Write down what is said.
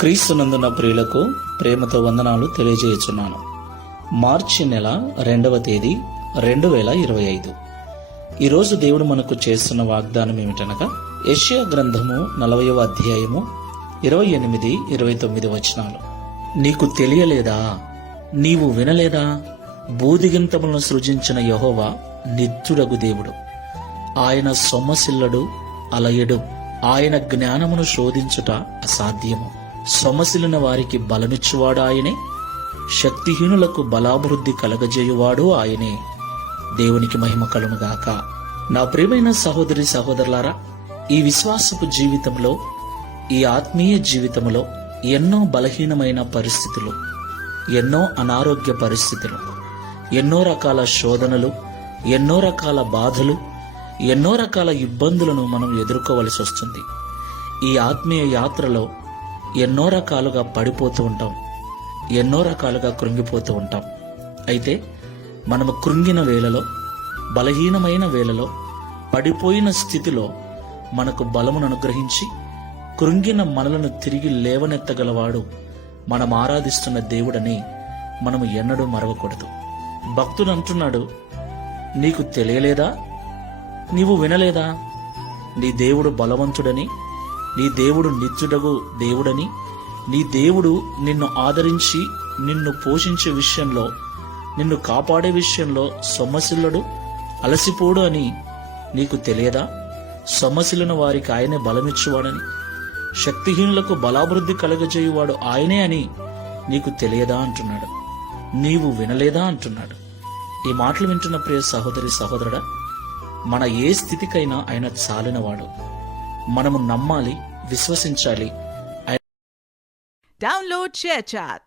క్రీస్తునందున ప్రియులకు ప్రేమతో వందనాలు తెలియజేయుచున్నాను. మార్చి నెల 2వ తేదీ 2025. ఈరోజు దేవుడు మనకు చేస్తున్న వాగ్దానం ఏమిటనగా యెషయా గ్రంథము 40వ అధ్యాయము 28, 29 వచనాలు. నీకు తెలియలేదా? నీవు వినలేదా? భూదిగంతములను సృజించిన యెహోవా నిత్యుడగు దేవుడు. ఆయన సొమ్మసిల్లడు, అలయడు. ఆయన జ్ఞానమును శోధించుట అసాధ్యము. సొమ్మసిలిన వారికి బలమిచ్చువాడు ఆయనే, శక్తిహీనులకు బలాభివృద్ధి కలగజేయువాడు ఆయనే. దేవునికి మహిమ కలుగుగాక. నా ప్రియమైన సహోదరి సహోదరులారా, ఈ విశ్వాసపు జీవితంలో, ఈ ఆత్మీయ జీవితంలో ఎన్నో బలహీనమైన పరిస్థితులు, ఎన్నో అనారోగ్య పరిస్థితులు, ఎన్నో రకాల శోధనలు, ఎన్నో రకాల బాధలు, ఎన్నో రకాల ఇబ్బందులను మనం ఎదుర్కోవలసి వస్తుంది. ఈ ఆత్మీయ యాత్రలో ఎన్నో రకాలుగా పడిపోతూ ఉంటాం, ఎన్నో రకాలుగా కృంగిపోతూ ఉంటాం. అయితే మనము కృంగిన వేళలో, బలహీనమైన వేళలో, పడిపోయిన స్థితిలో మనకు బలమును అనుగ్రహించి కృంగిన మనలను తిరిగి లేవనెత్తగలవాడు మనం ఆరాధిస్తున్న దేవుడని మనము ఎన్నడూ మరవకూడదు. భక్తుడు అంటున్నాడు, నీకు తెలియలేదా? నీవు వినలేదా? నీ దేవుడు బలవంతుడని, నీ దేవుడు నిత్యుడగు దేవుడని, నీ దేవుడు నిన్ను ఆదరించి నిన్ను పోషించే విషయంలో, నిన్ను కాపాడే విషయంలో సొమ్మసిల్లడు, అలసిపోడు అని నీకు తెలియదా? సొమ్మసిల్లిన వారికి ఆయనే బలమిచ్చువాడని, శక్తిహీనులకు బలాభివృద్ధి కలగజేయువాడు ఆయనే అని నీకు తెలియదా అంటున్నాడు. నీవు వినలేదా అంటున్నాడు. ఈ మాటలు వింటున్న ప్రియ సహోదరి సహోదరుడా, మన ఏ స్థితికైనా ఆయన చాలినవాడు. మనము నమ్మాలి, విశ్వసించాలి. Download ShareChat.